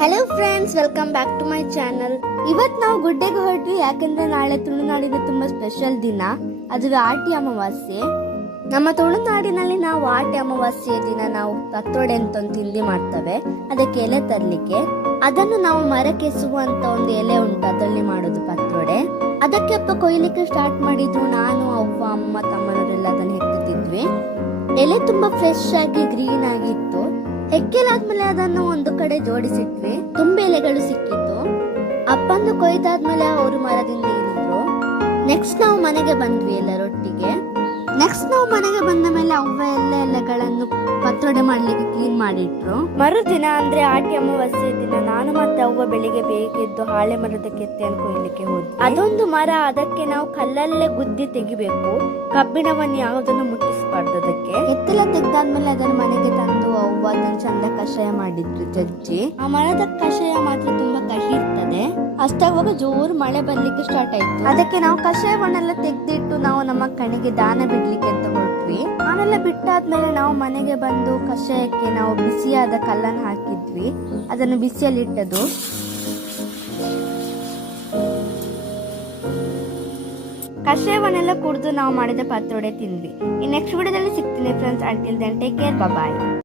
Hello friends, welcome back to my channel. ಇವತ್ತು ನಾವು ಗುಡ್ಡೆಗೆ ಹೊರಟ್ವಿ, ಯಾಕಂದ್ರೆ ನಾಳೆ ತುಳುನಾಡಿನ ತುಂಬಾ ಸ್ಪೆಷಲ್ ದಿನ, ಅದು ಆಟಿ ಅಮಾವಾಸ್ಯೆ. ನಮ್ಮ ತುಳುನಾಡಿನಲ್ಲಿ ನಾವು ಆಟಿ ಅಮಾವಾಸ್ಯೆಯ ದಿನ ನಾವು ಪತ್ರೊಡೆ ಅಂತ ಒಂದು ತಿಂಡಿ ಮಾಡ್ತೇವೆ. ಅದಕ್ಕೆ ಎಲೆ ತರ್ಲಿಕ್ಕೆ ಅದನ್ನು ನಾವು ಮರಕ್ಕೆಸುವಂತ ಒಂದು ಎಲೆ ಉಂಟು, ಅದರಲ್ಲಿ ಮಾಡೋದು ಪತ್ರೊಡೆ. ಅದಕ್ಕೆ ಅಪ್ಪ ಕೊಯ್ಲಿಕ್ಕೆ ಸ್ಟಾರ್ಟ್ ಮಾಡಿದ್ರು. ನಾನು, ಅವ್ವ, ಅಮ್ಮ, ತಮ್ಮನವರೆಲ್ಲ ಅದನ್ನು ಹೆಕ್ಕುತ್ತಿದ್ವಿ. ಎಲೆ ತುಂಬಾ ಫ್ರೆಶ್ ಆಗಿ ಗ್ರೀನ್ ಆಗಿತ್ತು. ಹೆಕ್ಕೆಲಾದ್ಮೇಲೆ ಅದನ್ನು ಒಂದು ಕಡೆ ಜೋಡಿಸಿಟ್ವಿ. ತುಂಬಾ ಎಲೆಗಳು ಸಿಕ್ಕಿತ್ತು. ಅಪ್ಪಂದು ಕೊಯ್ದಾದ್ಮೇಲೆ ಅವರು ಮರದಿಂದ ಇಳಿದ್ರು. ನೆಕ್ಸ್ಟ್ ನಾವು ಮನೆಗೆ ಬಂದ್ವಿ ಎಲ್ಲರೊಟ್ಟಿಗೆ. ನೆಕ್ಸ್ಟ್ ನಾವು ಮನೆಗೆ ಬಂದ ಮೇಲೆ ಅವ್ವ ಎಲ್ಲ ಎಲೆಗಳನ್ನು ಪತ್ರೊಡೆ ಮಾಡ್ಲಿಕ್ಕೆ ಕ್ಲೀನ್ ಮಾಡಿಟ್ರು. ಮರುದಿನ ಅಂದ್ರೆ ಆಟಿ ಅಮಾವಾಸ್ಯೆ ದಿನ ನಾನು ಮತ್ತೆ ಅವ್ವ ಬೆಳಿಗ್ಗೆ ಬೇಗ ಎದ್ದು ಹಾಳೆ ಮರದ ಕೆತ್ತೆಯನ್ನು ಕೊಯ್ಲಿಕ್ಕೆ ಹೋದ್ವಿ. ಅದೊಂದು ಮರ, ಅದಕ್ಕೆ ನಾವು ಕಲ್ಲಲ್ಲೇ ಗುದ್ದಿ ತೆಗಿಬೇಕು. ಕಬ್ಬಿಣವನ್ನು ಯಾವುದನ್ನು ಮುಟ್ಟಿಸಬಾರ್ದು. ಅದಕ್ಕೆ ಎತ್ತೆಲ್ಲ ತೆಗ್ದಾದ್ಮೇಲೆ ಅದನ್ನು ಮನೆಗೆ ತಂದು ಅವ್ವ ಅದನ್ನು ಚಂದ ಕಷಾಯ ಮಾಡಿದ್ರು ಜಜ್ಜಿ. ಆ ಮರದ ಕಷಾಯ ಮಾತ್ರ ತುಂಬಾ ಕಹಿ ಇರ್ತದೆ. ಅಷ್ಟಾಗುವಾಗ ಜೋರು ಮಳೆ ಬರ್ಲಿಕ್ಕೆ ಸ್ಟಾರ್ಟ್ ಆಯ್ತು. ಅದಕ್ಕೆ ನಾವು ಕಷಾಯವನ್ನೆಲ್ಲ ತೆಗ್ದಿಟ್ಟು ನಾವು ನಮ್ಮ ಕಣಿಗೆ ದಾನ ಬಿಡ್ಲಿಕ್ಕೆ ಅಂತ ಹೊರಟ್ವಿ. ನಾನೆಲ್ಲ ಬಿಟ್ಟಾದ್ಮೇಲೆ ನಾವು ಮನೆಗೆ ಬಂದು ಕಷಾಯಕ್ಕೆ ನಾವು ಬಿಸಿಯಾದ ಕಲ್ಲನ್ನು ಹಾಕಿದ್ವಿ. ಅದನ್ನು ಬಿಸಿಯಲ್ಲಿ ಇಟ್ಟದು. ಕಷಾಯವನ್ನೆಲ್ಲ ಕುಡಿದು ನಾವು ಮಾಡಿದ ಪತ್ರೊಡೆ ತಿಂದ್ವಿ. ಈ ನೆಕ್ಸ್ಟ್ ವಿಡಿಯೋದಲ್ಲಿ ಸಿಗ್ತೀನಿ friends. Until then take care, ಬಾಯ್.